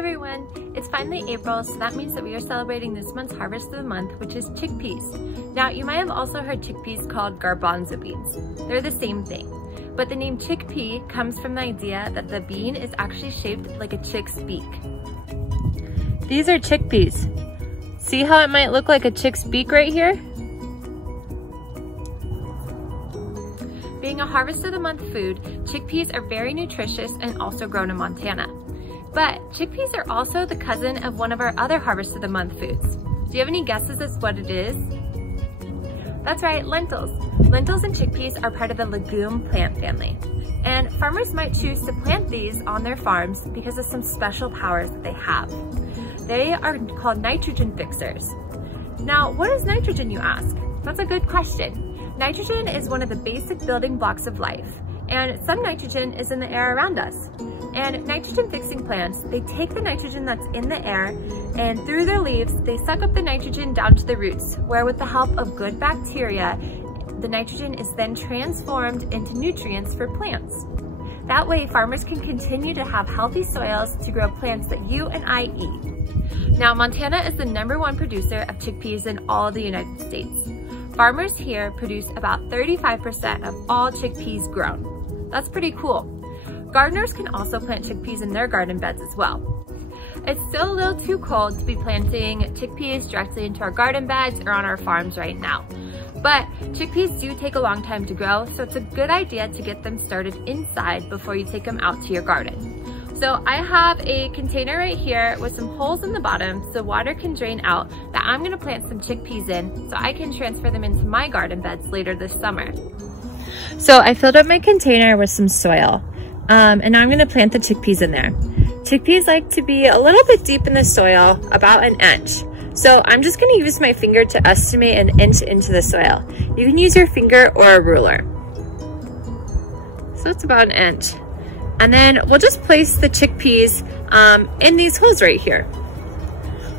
everyone! It's finally April, so that means that we are celebrating this month's harvest of the month, which is chickpeas. Now, you might have also heard chickpeas called garbanzo beans. They're the same thing. But the name chickpea comes from the idea that the bean is actually shaped like a chick's beak. These are chickpeas. See how it might look like a chick's beak right here? Being a harvest of the month food, chickpeas are very nutritious and also grown in Montana. But chickpeas are also the cousin of one of our other harvest of the month foods. Do you have any guesses as to what it is? That's right, lentils. Lentils and chickpeas are part of the legume plant family. And farmers might choose to plant these on their farms because of some special powers that they have. They are called nitrogen fixers. Now, what is nitrogen, you ask? That's a good question. Nitrogen is one of the basic building blocks of life, and some nitrogen is in the air around us. And nitrogen fixing plants, they take the nitrogen that's in the air and through their leaves, they suck up the nitrogen down to the roots, where with the help of good bacteria, the nitrogen is then transformed into nutrients for plants. That way, farmers can continue to have healthy soils to grow plants that you and I eat. Now, Montana is the #1 producer of chickpeas in all of the United States. Farmers here produce about 35% of all chickpeas grown. That's pretty cool. Gardeners can also plant chickpeas in their garden beds as well. It's still a little too cold to be planting chickpeas directly into our garden beds or on our farms right now. But chickpeas do take a long time to grow, so it's a good idea to get them started inside before you take them out to your garden. So I have a container right here with some holes in the bottom so water can drain out that I'm gonna plant some chickpeas in so I can transfer them into my garden beds later this summer. So I filled up my container with some soil. And now I'm gonna plant the chickpeas in there. Chickpeas like to be a little bit deep in the soil, about an inch. So I'm just gonna use my finger to estimate an inch into the soil. You can use your finger or a ruler. So it's about an inch. And then we'll just place the chickpeas in these holes right here.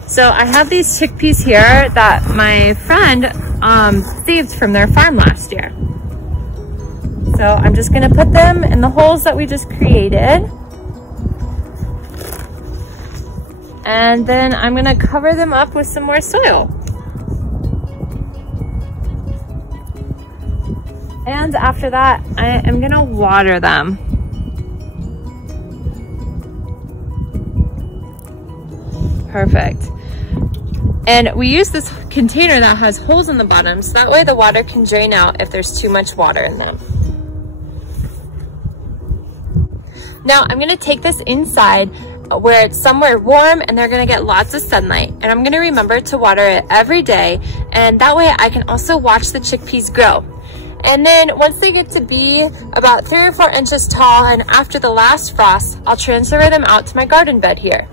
So I have these chickpeas here that my friend saved from their farm last year. So I'm just gonna put them in the holes that we just created. And then I'm gonna cover them up with some more soil. And after that, I am gonna water them. Perfect. And we use this container that has holes in the bottom, so that way the water can drain out if there's too much water in them. Now I'm gonna take this inside where it's somewhere warm and they're gonna get lots of sunlight. And I'm gonna remember to water it every day, and that way I can also watch the chickpeas grow. And then once they get to be about 3 or 4 inches tall and after the last frost, I'll transfer them out to my garden bed here.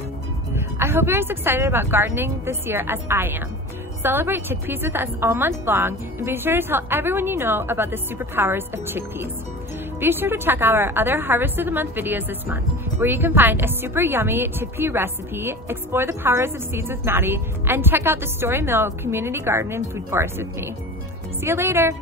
I hope you're as excited about gardening this year as I am. Celebrate chickpeas with us all month long and be sure to tell everyone you know about the superpowers of chickpeas. Be sure to check out our other Harvest of the Month videos this month, where you can find a super yummy chickpea recipe, explore the powers of seeds with Maddie, and check out the Story Mill Community Garden and Food Forest with me. See you later!